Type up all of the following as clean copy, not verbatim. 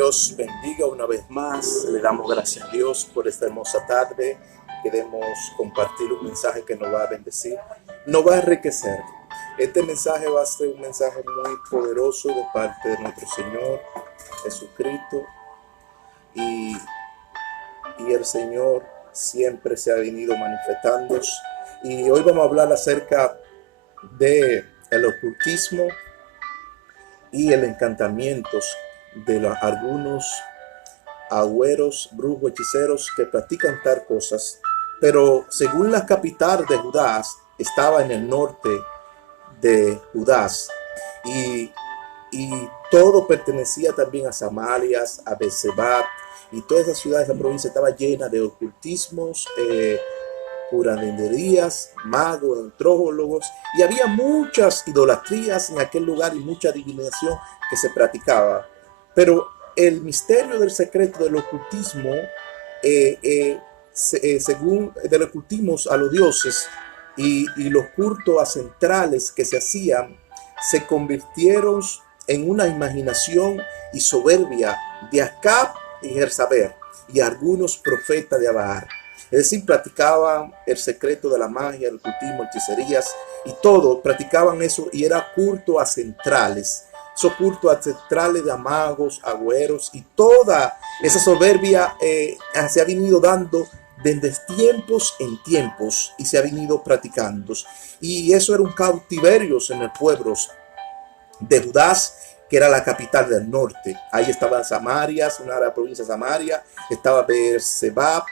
Dios bendiga una vez más. Le damos gracias a Dios por esta hermosa tarde. Queremos compartir un mensaje que nos va a bendecir, nos va a enriquecer. Este mensaje va a ser un mensaje muy poderoso de parte de nuestro Señor Jesucristo. Y el Señor siempre se ha venido manifestando. Y hoy vamos a hablar acerca de el ocultismo y el encantamientos de algunos agüeros, brujos, hechiceros que practican tal cosas. Pero según la capital de Judá, estaba en el norte de Judá, y todo pertenecía también a Samaria, a Berseba, y toda esa ciudad, esa provincia estaba llena de ocultismos, curanderías, magos, astrólogos, y había muchas idolatrías en aquel lugar y mucha adivinación que se practicaba. Pero el misterio del secreto del ocultismo, según del ocultismo a los dioses y los cultos ancestrales que se hacían, se convirtieron en una imaginación y soberbia de Acab y Jezabel y algunos profetas de Baal. Es decir, practicaban el secreto de la magia, el ocultismo, hechicerías y todo, practicaban eso, y era culto a centrales. Esos cultos ancestrales de magos, agüeros y toda esa soberbia se ha venido dando desde tiempos en tiempos y se ha venido practicando. Y eso era un cautiverio en el pueblo de Judá, que era la capital del norte. Ahí estaba Samaria, una de las provincias de Samaria, estaba Berseba,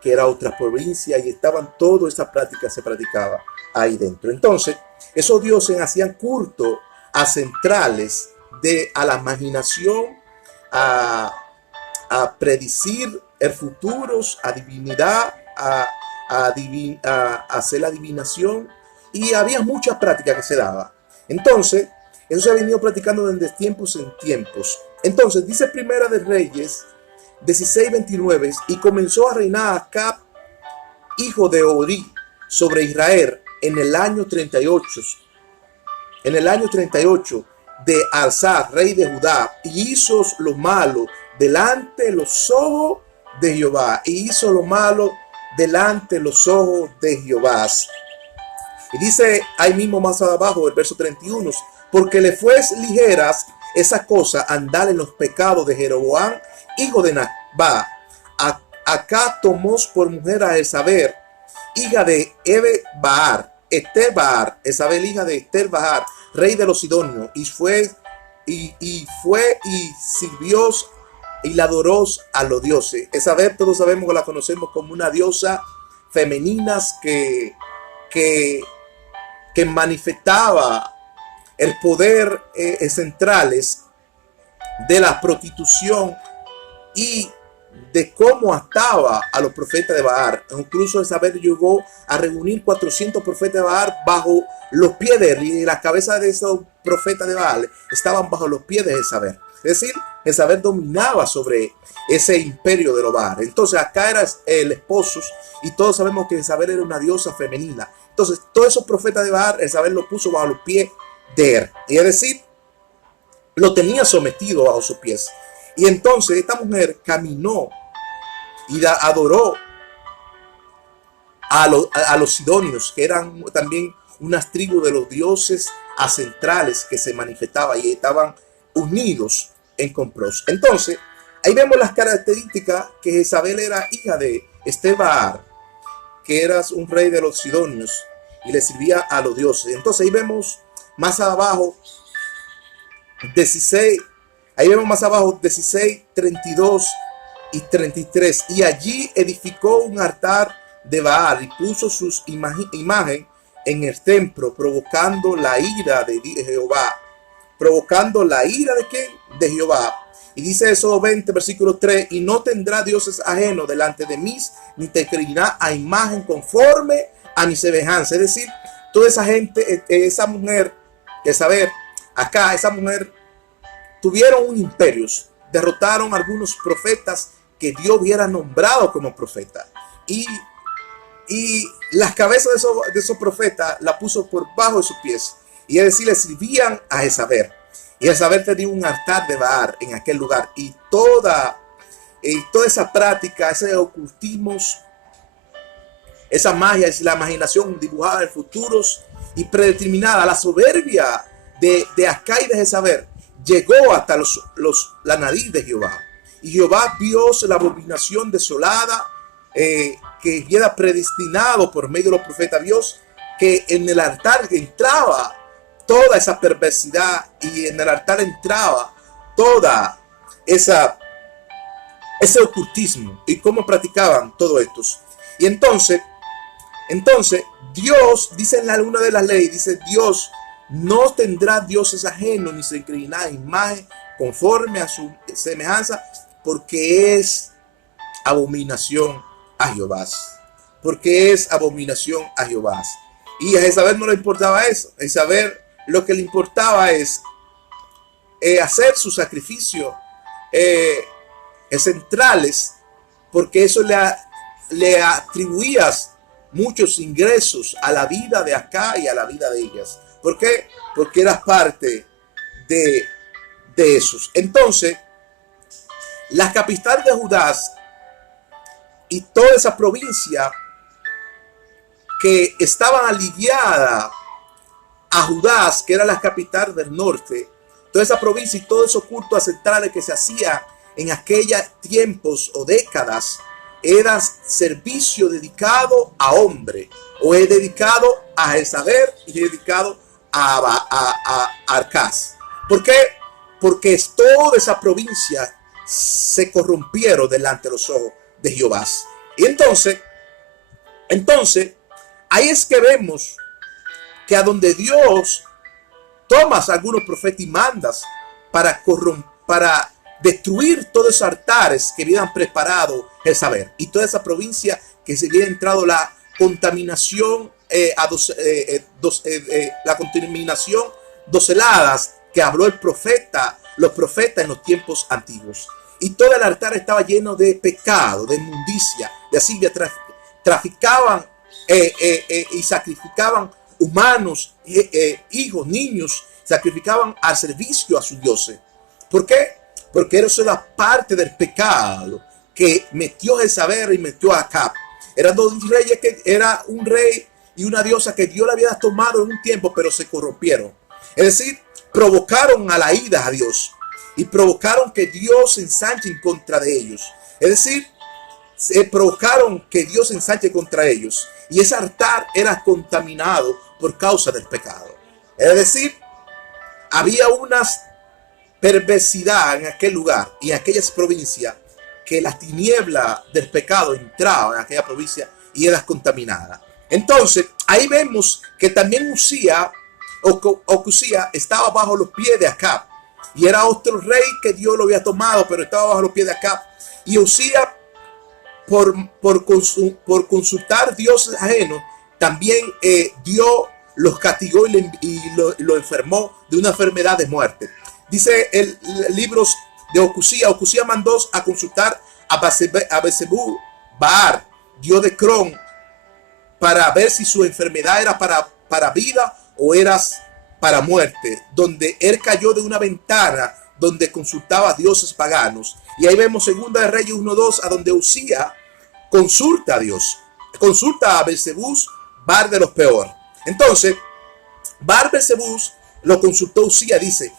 que era otra provincia, y estaban todas esas prácticas, se practicaba ahí dentro. Entonces, esos dioses hacían culto a centrales, a la imaginación, a predecir el futuro, a divinidad, a hacer la adivinación, y había muchas prácticas que se daban. Entonces, eso se ha venido practicando desde tiempos en tiempos. Entonces, dice Primera de Reyes 16:29, y comenzó a reinar Acab, hijo de Orí, sobre Israel en el año 38. En el año 38 de Asa, rey de Judá, y hizo lo malo delante de los ojos de Jehová. Y hizo lo malo delante de los ojos de Jehová. Y dice ahí mismo más abajo, el verso 31, porque le fue ligeras esa cosa andar en los pecados de Jeroboam, hijo de Nabat. Acá tomó por mujer a Jezabel, hija de Esther-Baal, Jezabel, hija de Esther-Baal, rey de los sidonios, y fue y sirvió y la adoró a los dioses. Jezabel, todos sabemos que la conocemos como una diosa femenina que manifestaba el poder centrales de la prostitución y de cómo ataba a los profetas de Baal. Incluso Jezabel llegó a reunir 400 profetas de Baal bajo los pies de él, y la cabeza de esos profetas de Baal estaban bajo los pies de Jezabel. Es decir, Jezabel dominaba sobre ese imperio de los Baal. Entonces acá era el esposo, y todos sabemos que Jezabel era una diosa femenina. Entonces todos esos profetas de Baal, Jezabel los puso bajo los pies de él, y es decir, lo tenía sometido bajo sus pies. Y entonces esta mujer caminó y adoró a los sidonios, que eran también unas tribus de los dioses ancestrales que se manifestaban y estaban unidos en compros. Entonces, ahí vemos las características, que Jezabel era hija de Esther-Baal, que era un rey de los sidonios y le servía a los dioses. Entonces ahí vemos más abajo 16, 32 y 33. Y allí edificó un altar de Baal y puso sus imagen en el templo, provocando la ira de Jehová. ¿Provocando la ira de quién? De Jehová. Y dice Éxodo 20, versículo 3, y no tendrá dioses ajenos delante de mí, ni te creerá a imagen conforme a mi semejanza. Es decir, toda esa gente, esa mujer, que saber, acá esa mujer tuvieron un imperio, derrotaron a algunos profetas que Dios hubiera nombrado como profeta, y las cabezas de esos profetas la puso por bajo de sus pies, y es decir, le servían a Jezabel. Y Jezabel tenía un altar de Baal en aquel lugar. Y toda esa práctica, ese ocultismo, esa magia, es la imaginación dibujada de futuros y predeterminada, la soberbia de Acá y de Jezabel llegó hasta la nariz de Jehová. Y Jehová vio la abominación desolada que era predestinado por medio de los profetas. Dios que en el altar entraba toda esa perversidad y en el altar entraba toda ese ocultismo y cómo practicaban todo esto. Y entonces Dios, dice en una de las leyes, dice: Dios no tendrá dioses ajenos ni se inclinará a imagen conforme a su semejanza, porque es abominación a Jehová. Porque es abominación a Jehová. Y a Jezabel no le importaba eso. A Jezabel lo que le importaba es hacer su sacrificio centrales, porque eso le atribuía muchos ingresos a la vida de Acá y a la vida de ellas. ¿Por qué? Porque era parte de esos. Entonces, la capital de Judá y toda esa provincia que estaban alineadas a Judá, que era la capital del norte, toda esa provincia y todos esos cultos ancestrales que se hacían en aquellos tiempos o décadas, era servicio dedicado a hombre, o es dedicado a Jezabel y es dedicado a Arcas. ¿Por qué? Porque toda esa provincia se corrompieron delante de los ojos de Jehová. Y entonces, ahí es que vemos que a donde Dios tomas a algunos profetas y mandas para destruir todos esos altares que habían preparado Jezabel y toda esa provincia que se había entrado la contaminación, la contaminación doceladas que habló los profetas en los tiempos antiguos. Y todo el altar estaba lleno de pecado, de inmundicia, de así traficaban y sacrificaban humanos, hijos, niños, sacrificaban al servicio a sus dioses. ¿Por qué? Porque eso era parte del pecado que metió Jezabel y metió a Acab. Eran dos reyes, que era un rey y una diosa que Dios le había tomado en un tiempo, pero se corrompieron. Es decir, provocaron a la ira a Dios y provocaron que Dios se ensanche en contra de ellos. Es decir, se provocaron que Dios se ensanche contra ellos. Y ese altar era contaminado por causa del pecado. Es decir, había una perversidad en aquel lugar y en aquellas provincias que la tiniebla del pecado entraba en aquella provincia y era contaminada. Entonces, ahí vemos que también Usía estaba bajo los pies de Acab. Y era otro rey que Dios lo había tomado, pero estaba bajo los pies de Acab. Y Usía, por consultar dioses ajenos, también Dios los castigó y lo enfermó de una enfermedad de muerte. Dice el libro de Ocusía mandó a consultar a Beelzebú, Baal, dios de Cron, para ver si su enfermedad era para vida o era para muerte, donde él cayó de una ventana donde consultaba a dioses paganos. Y ahí vemos Segunda de Reyes 1:2, a donde Usía consulta a Dios, consulta a Beelzebú, Baal de los peores. Entonces, Baal Beelzebú lo consultó Usía, dice,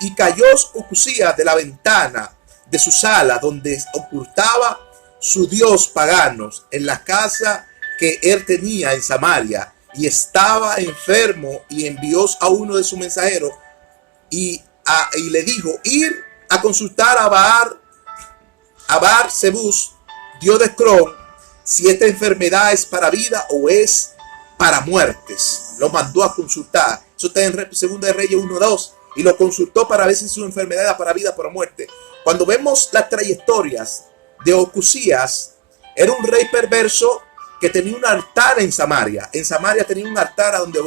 y cayó Usía de la ventana de su sala donde ocultaba su dios paganos en la casa que él tenía en Samaria, y estaba enfermo, y envió a uno de sus mensajeros y le dijo: ir a consultar a Beelzebú, dios de Cron, si esta enfermedad es para vida o es para muertes. Lo mandó a consultar. Eso está en Segunda de Reyes 1:2. Y lo consultó para ver si su enfermedad era para vida o para muerte. Cuando vemos las trayectorias de Ocusías, era un rey perverso que tenía un altar en Samaria. En Samaria tenía un altar a donde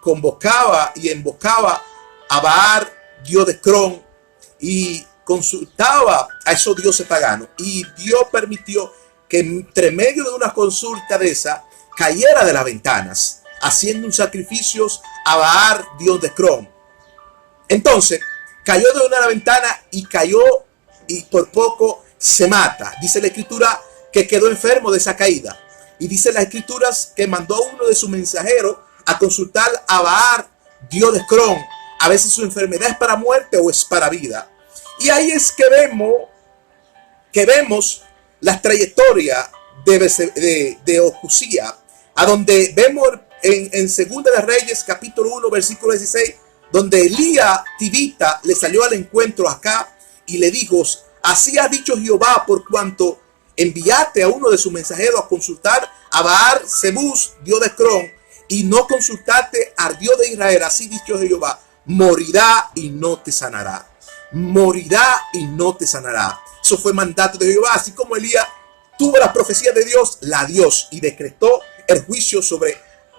convocaba y invocaba a Baal, dios de Cron, y consultaba a esos dioses paganos. Y Dios permitió que entre medio de una consulta de esa cayera de las ventanas, haciendo un sacrificio a Baal, dios de Cron. Entonces, cayó de una ventana y cayó y por poco se mata. Dice la escritura que quedó enfermo de esa caída. Y dice las escrituras que mandó a uno de sus mensajeros a consultar a Baal, dios de Escrón, a ver si su enfermedad es para muerte o es para vida. Y ahí es que vemos la trayectoria de Ocusía, a donde vemos en Segunda de Reyes, capítulo 1, versículo 16, donde Elías Tibita le salió al encuentro acá y le dijo: así ha dicho Jehová, por cuanto enviaste a uno de sus mensajeros a consultar a Baal Zebús, dios de Escrón, y no consultaste al Dios de Israel. Así dicho Jehová, morirá y no te sanará. Morirá y no te sanará. Eso fue mandato de Jehová. Así como Elías tuvo la profecía de Dios, la dio y decretó el juicio sobre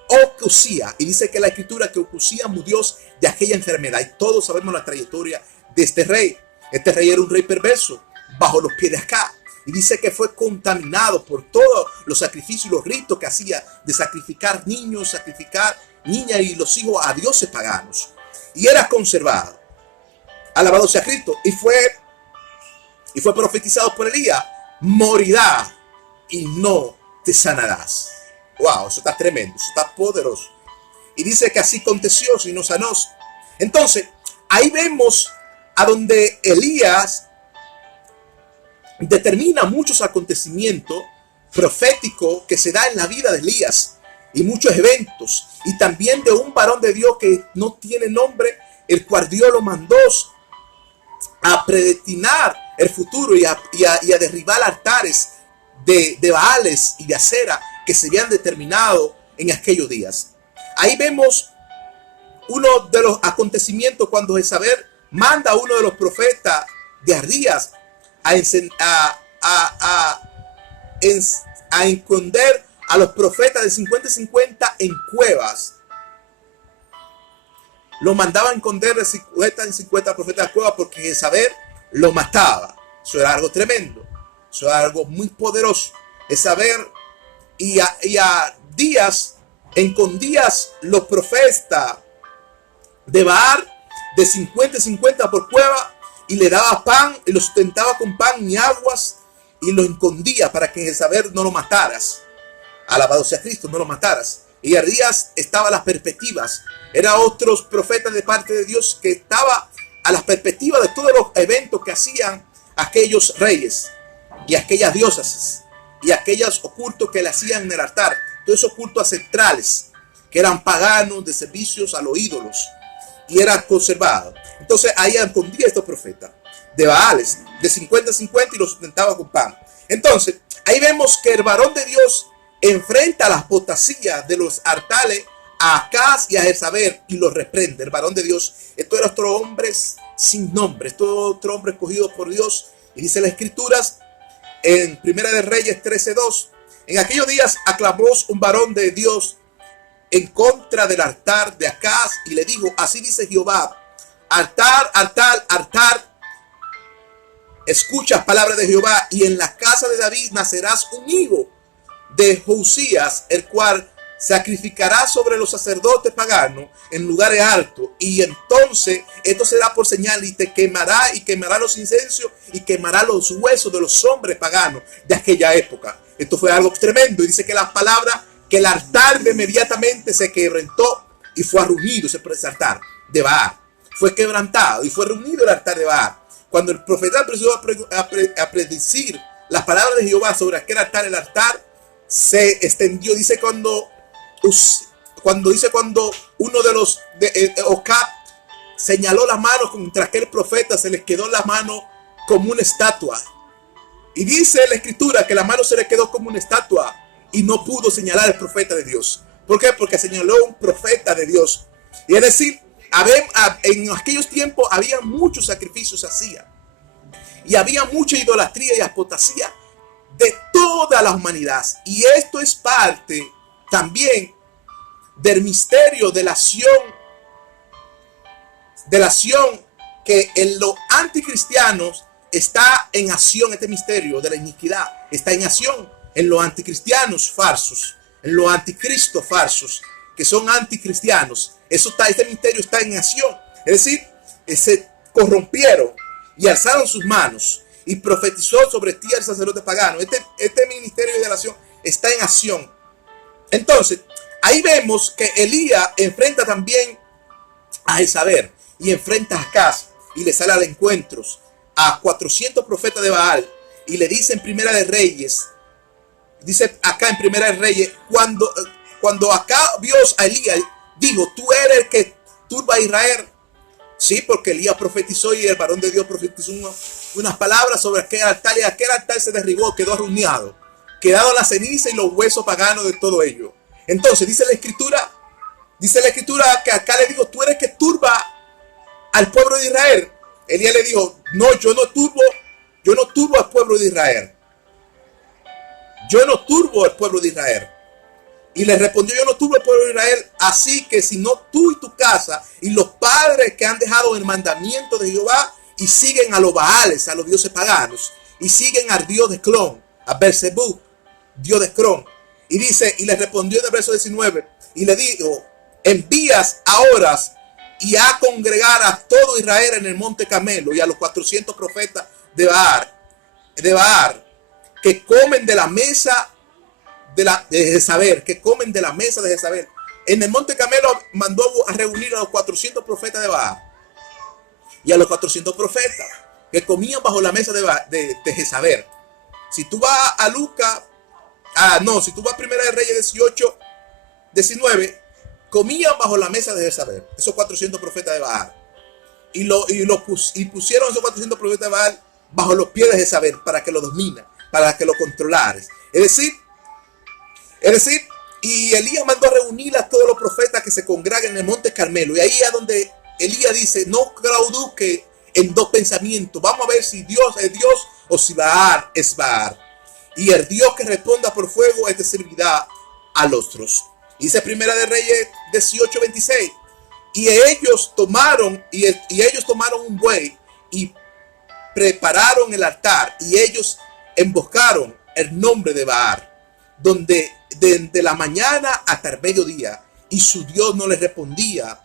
Ocusía. Y dice que la escritura que Ocusía murió de aquella enfermedad. Y todos sabemos la trayectoria de este rey. Este rey era un rey perverso, bajo los pies de Acab. Y dice que fue contaminado por todos los sacrificios y los ritos que hacía de sacrificar niños, sacrificar niñas y los hijos a dioses paganos. Y era conservado. Alabado sea Cristo. Y fue profetizado por Elías: morirá y no te sanarás. Wow, eso está tremendo, eso está poderoso. Y dice que así aconteció y no sanó. Entonces, ahí vemos a donde Elías determina muchos acontecimientos proféticos que se da en la vida de Elías y muchos eventos, y también de un varón de Dios que no tiene nombre, el cual Dios lo mandó a predestinar el futuro y a derribar altares de Baales y de Acera que se habían determinado en aquellos días. Ahí vemos uno de los acontecimientos cuando Jezabel manda a uno de los profetas de Ardías a esconder a los profetas de 50-50 en cuevas. Lo mandaba a esconder de 50 profetas en cuevas porque Jezabel lo mataba. Eso era algo tremendo. Eso era algo muy poderoso. Jezabel y a Díaz escondías los profetas de Baal de 50-50 por cueva, y le daba pan y lo sustentaba con pan y aguas y lo escondía para que Jezabel no lo mataras. Alabado sea Cristo, no lo mataras. Y Ardías estaba a las perspectivas. Era otros profetas de parte de Dios que estaba a las perspectivas de todos los eventos que hacían aquellos reyes y aquellas diosas y aquellos ocultos que le hacían en el altar. Todos esos cultos ancestrales que eran paganos de servicios a los ídolos y eran conservados. Entonces ahí escondía estos profetas de Baales de 50-50 y los sustentaba con pan. Entonces ahí vemos que el varón de Dios enfrenta la apostasía de los altares a Acaz y a Jezabel y los reprende. El varón de Dios, esto era otro hombre sin nombre, esto era otro hombre escogido por Dios. Y dice las escrituras en Primera de Reyes 13:2: en aquellos días aclamó un varón de Dios en contra del altar de Acaz y le dijo: así dice Jehová, altar, altar, altar, escucha palabra de Jehová, y en la casa de David nacerás un hijo de Josías, el cual sacrificará sobre los sacerdotes paganos en lugares altos, y entonces esto será por señal, y te quemará y quemará los incensios y quemará los huesos de los hombres paganos de aquella época. Esto fue algo tremendo, y dice que la palabra, que el altar inmediatamente se quebrantó y fue reunido. Ese altar de Baal fue quebrantado y fue reunido el altar de Baal. Cuando el profeta empezó a predecir las palabras de Jehová sobre aquel altar, el altar se extendió. Dice cuando uno de los Ocab señaló las manos contra aquel profeta, se les quedó la mano como una estatua. Y dice la escritura que la mano se le quedó como una estatua y no pudo señalar al profeta de Dios. ¿Por qué? Porque señaló un profeta de Dios. Y es decir, en aquellos tiempos había muchos sacrificios hacía, y había mucha idolatría y apostasía de toda la humanidad. Y esto es parte también del misterio de la acción que en los anticristianos está en acción. Este misterio de la iniquidad está en acción en los anticristianos falsos, en los anticristos falsos que son anticristianos. Este misterio está en acción. Es decir, se corrompieron y alzaron sus manos y profetizó sobre ti el sacerdote pagano. Este ministerio de oración está en acción. Entonces, ahí vemos que Elías enfrenta también a Jezabel y enfrenta a Acaz y le sale al encuentro a 400 profetas de Baal y le dice en Primera de Reyes, dice acá en Primera de Reyes, cuando acá vio a Elías, dijo, tú eres el que turba a Israel. Sí, porque Elías profetizó y el varón de Dios profetizó unas palabras sobre aquel altar y aquel altar se derribó, quedó arruinado, quedado la ceniza y los huesos paganos de todo ello. Entonces dice la escritura que acá le digo, tú eres que turba al pueblo de Israel. Elías le dijo, no, yo no turbo al pueblo de Israel. Yo no turbo al pueblo de Israel. Y le respondió, yo no turbo al pueblo de Israel, así que si no tú y tu casa y los padres que han dejado el mandamiento de Jehová y siguen a los Baales, a los dioses paganos, y siguen al dios de Clon, a Beelzebub, dios de Clon. Y dice, y le respondió en el verso 19, y le dijo, envías ahora y a congregar a todo Israel en el monte Carmelo y a los 400 profetas de Baal, que comen de la mesa de Jezabel, que comen de la mesa de Jezabel. En el monte Carmelo mandó a reunir a los 400 profetas de Baal y a los 400 profetas que comían bajo la mesa de Jezabel. Si tú vas a Lucas, si tú vas a Primera de Reyes 18, 19, comían bajo la mesa de Jezabel, esos 400 profetas de Baal. Y pusieron esos 400 profetas de Baal bajo los pies de Jezabel para que lo domina, para que lo controlares. Es decir, y Elías mandó a reunir a todos los profetas que se congregan en el monte Carmelo. Y ahí es donde Elías dice, no claudique en dos pensamientos. Vamos a ver si Dios es Dios o si Baal es Baal. Y el Dios que responda por fuego, este servirá a los otros. Dice Primera de Reyes 18, 26. Y ellos tomaron un buey y prepararon el altar. Y ellos emboscaron el nombre de Baal, donde desde la mañana hasta el mediodía, y su Dios no les respondía